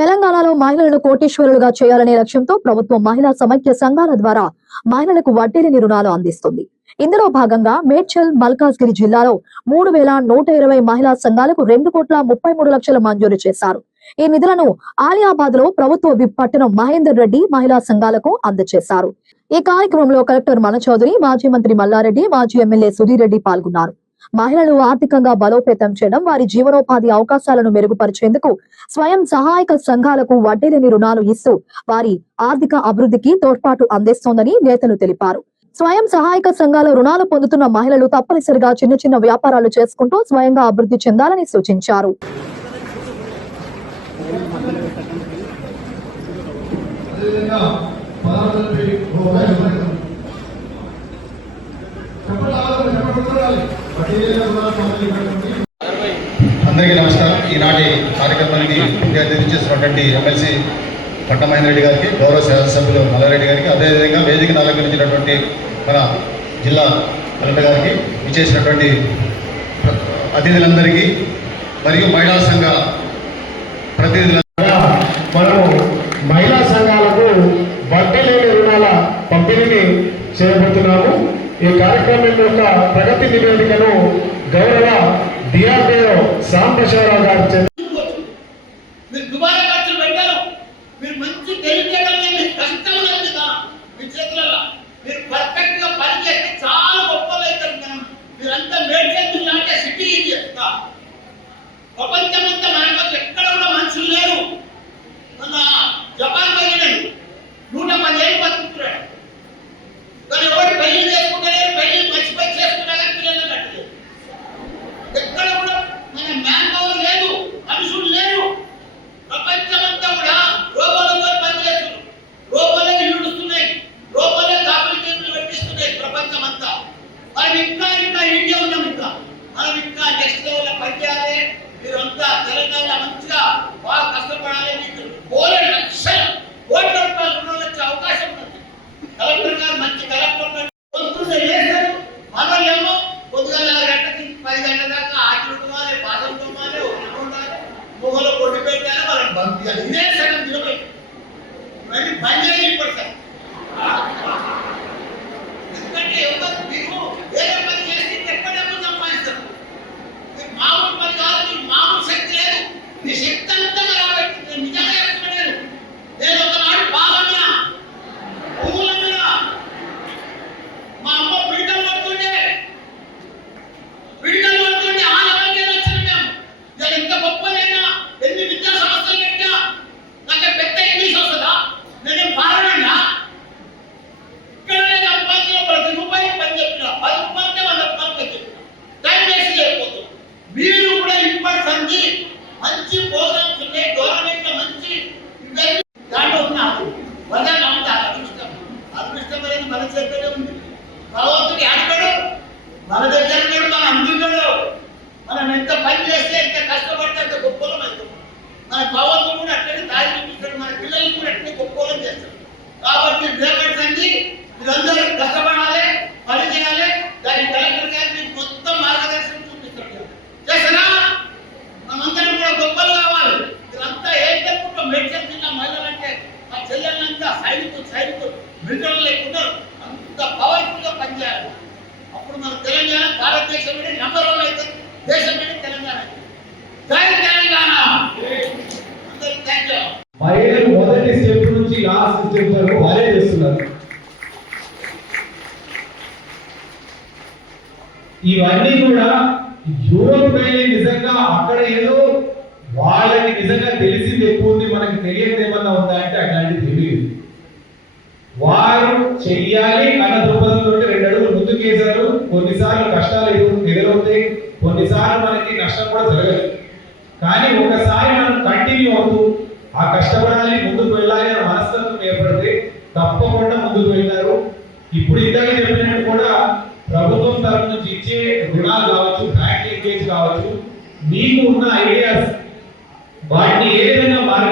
తెలంగాణలో మహిళలను కోటీశ్వరులుగా చేయాలనే లక్ష్యంతో ప్రభుత్వం మహిళా సమైక్య సంఘాల ద్వారా మహిళలకు వడ్డీ లేని రుణాలు అందిస్తుంది. ఇందులో భాగంగా మేడ్చల్, మల్కాజ్గిరి జిల్లాలో 3,120 మహిళా సంఘాలకు 2,33,00,000 మంజూరు చేశారు. ఈ నిధులను ఆలియాబాద్ లో ప్రభుత్వ విప్ పట్టణం మహేందర్ రెడ్డి మహిళా సంఘాలకు అందజేశారు. ఈ కార్యక్రమంలో కలెక్టర్ మన చౌదరి, మాజీ మంత్రి మల్లారెడ్డి, మాజీ ఎమ్మెల్యే సుధీర్ రెడ్డి పాల్గొన్నారు. మహిళలు ఆర్థికంగా బలోపేతం చేయడం, వారి జీవనోపాధి అవకాశాలను మెరుగుపరిచేందుకు స్వయం సహాయక సంఘాలకు వడ్డీ లేని రుణాలు ఇస్తూ వారి ఆర్థిక అభివృద్ధికి తోడ్పాటు అందిస్తోందని నేతలు తెలిపారు. స్వయం సహాయక సంఘాల రుణాలు పొందుతున్న మహిళలు తప్పనిసరిగా చిన్న చిన్న వ్యాపారాలు చేసుకుంటూ స్వయంగా అభివృద్ధి చెందాలని సూచించారు. అందరికీ నమస్కారం. ఈనాటి కార్యక్రమానికి ముఖ్య అతిథి చేసినటువంటి ఎమ్మెల్సీ పట్నం మహేందర్ రెడ్డి గారికి, గౌరవ శాసనసభ్యులు మల్లారెడ్డి గారికి, అదేవిధంగా వేదికను అలంకరించినటువంటి మన జిల్లా కలెక్టర్ గారికి, ఇచ్చేసినటువంటి అతిథులందరికీ మరియు మహిళా సంఘ ప్రతినిధులందరూ మనము మహిళా సంఘాలకు వడ్డీ లేని రుణాల పంపిణీని చేయబోతున్నాము. ఈ కార్యక్రమం యొక్క ప్రగతి నివేదికను గౌరవ డిఆర్డీఓ సాంబశివరావు గారు ప్రపంచమంతా మనకు ఎక్కడ కూడా మనుషులు లేరు. మన జపాన్ వెళ్ళినాడు 110 ఏళ్ళు బతుకుతున్నాడు. కానీ ఎవరు పెళ్లి చేసుకుంటలేరు, పెళ్లి మర్చిపోయి చేసుకున్నాక పిల్లలు కట్టలేదు. ఎక్కడ కూడా మన మ్యాన్ పవర్ లేదు, మనుషులు లేరు. ప్రపంచమంతా కూడా రోబోలతో పనిచేస్తున్నారు. రోబోలే ఇల్లుడుస్తున్నాయి, రోబోలే కాంపిటీషన్లు పెట్టిస్తున్నాయి ప్రపంచమంతా. మనం ఇంకా ఇండియా ఉన్నాం. మనం ఇంకా నెక్స్ట్ లెవెల్లో పనిచేయాలి. మీరంతా తెలంగాణ మంచిగా బాగా కష్టపడాలి. మీకు 1,00,000 కోట్ల రూపాయల రుణాలు వచ్చే అవకాశం ఉంది. కలెక్టర్ గారు మంచి కలెక్టర్ పొద్దున్న చేస్తారు. మనల్ని పొద్దుగా 4 గంటలకి 10 గంటల దాకా ఆటలు ఉండాలి, బాధలు తోమాలి, ఉండాలి, మొగలో కొట్టి పెట్టాలి, వాళ్ళని పంపించాలి. ఇదే సగం దినమే ఇవన్నీ బంద్ చేయాలి. ఇప్పుడు సార్ ఎందుకంటే ఎవరు మీరు వేరే పని చేసి ఎక్కడెక్కడ సంపాదిస్తారు. మీరు మామూలు పని కాదు, మీరు మామూలు శక్తి లేదు. మీ శక్తి అంతా రాబట్టి నేను నిజంగా చెప్తున్నాను. నేను ఒకనాడు బాగా పువ్వుల మీద మా అమ్మ బిడ్డలు పడుతుంటే ఆ లెవెల్కే వచ్చిన మేము. నేను ఇంత గొప్పనైనా ఎన్ని విద్యా సంస్థలు పెట్టా, నాకు పెద్ద ఇంగ్లీష్ వస్తుందా? నేనేం పాలనా? ఇక్కడనే సంపాదించిన ప్రతి రూపాయి పని చెప్పిన 10 రూపాయలకే 100 రూపాయలు పని చెప్పిన. టైం వేస్ట్ చేయకపోతుంది. మీరు కూడా ఇప్పటి సంచి మంచి ప్రోగ్రామ్స్ ఉన్నాయి. గవర్నమెంట్ లో మంచి దాంట్లో ఉన్నారు. వదన అదృష్టం. అదృష్టం అనేది మన చేతిలో ఉంది. భగవంతుడు ఆడతాడు, మన దగ్గర ఉన్నాడు, మన అందున్నాడు. మనం ఎంత పని చేస్తే, ఎంత కష్టపడితే అంత గొప్పలం అవుతాం. మన భగవంతుడు కూడా అట్లనే దారి చూపిస్తాడు. మన పిల్లల్ని కూడా అట్లనే గొప్పలం చేస్తాడు. కాబట్టి రేపటి సంచి మీరందరూ కష్టపడాలి, పని చేయాలి. దాని కలెక్టర్ గారిని మొత్తం మార్గదర్శనం చూపిస్తాడు. చేసినా మనందరం కూడా గొప్పలు కావాలి. మీరంతా ఏం చెప్పుకుంటాం? మేడ్చల్ జిల్లా మహిళలంటే మా చెల్లెళ్ళంతా సైనికులు మిలిటరీ లేకుండా అంత పవర్ఫుల్ గా పనిచేయాలి. అప్పుడు మన తెలంగాణ భారతదేశం నంబర్ 1 అవుతుంది. దేశం తెలంగాణ. జై తెలంగాణ. అందరికీ థ్యాంక్ యూ. మహిళలు మొదటి స్టెప్ నుంచి లాస్ట్ స్టెప్ వరకు వారే చేస్తున్నారు. ఇవన్నీ కూడా యూరోప్ వెళ్ళి నిజంగా అక్కడ ఏదో వాళ్ళకి నిజంగా తెలిసింది ఎక్కువ ఉంది, మనకి తెలియదు ఏమన్నా ఉందా అంటే అట్లాంటిది తెలియదు. వారు చెయ్యాలి అన్న దృక్పథంతో 2 అడుగులు ముందుకేశారు. కొన్నిసార్లు కష్టాలు ఎదురవుతాయి, కొన్నిసార్లు మనకి నష్టం కూడా జరగదు. కానీ ఒకసారి మనం కంటిన్యూ అవుతూ ఆ కష్టపడాలి, ముందుకు వెళ్ళాలి అనే మనస్తత్వం ఏర్పడితే తప్పకుండా ముందుకు వెళ్తారు. ఇప్పుడు ఇందాక చెప్పినట్టు కూడా ప్రభుత్వం తరఫు నుంచి ఇచ్చే రుణాలు కావచ్చు, బ్యాంక్ లింకేజ్ కావచ్చు, మీకు ఉన్న ఐడియాస్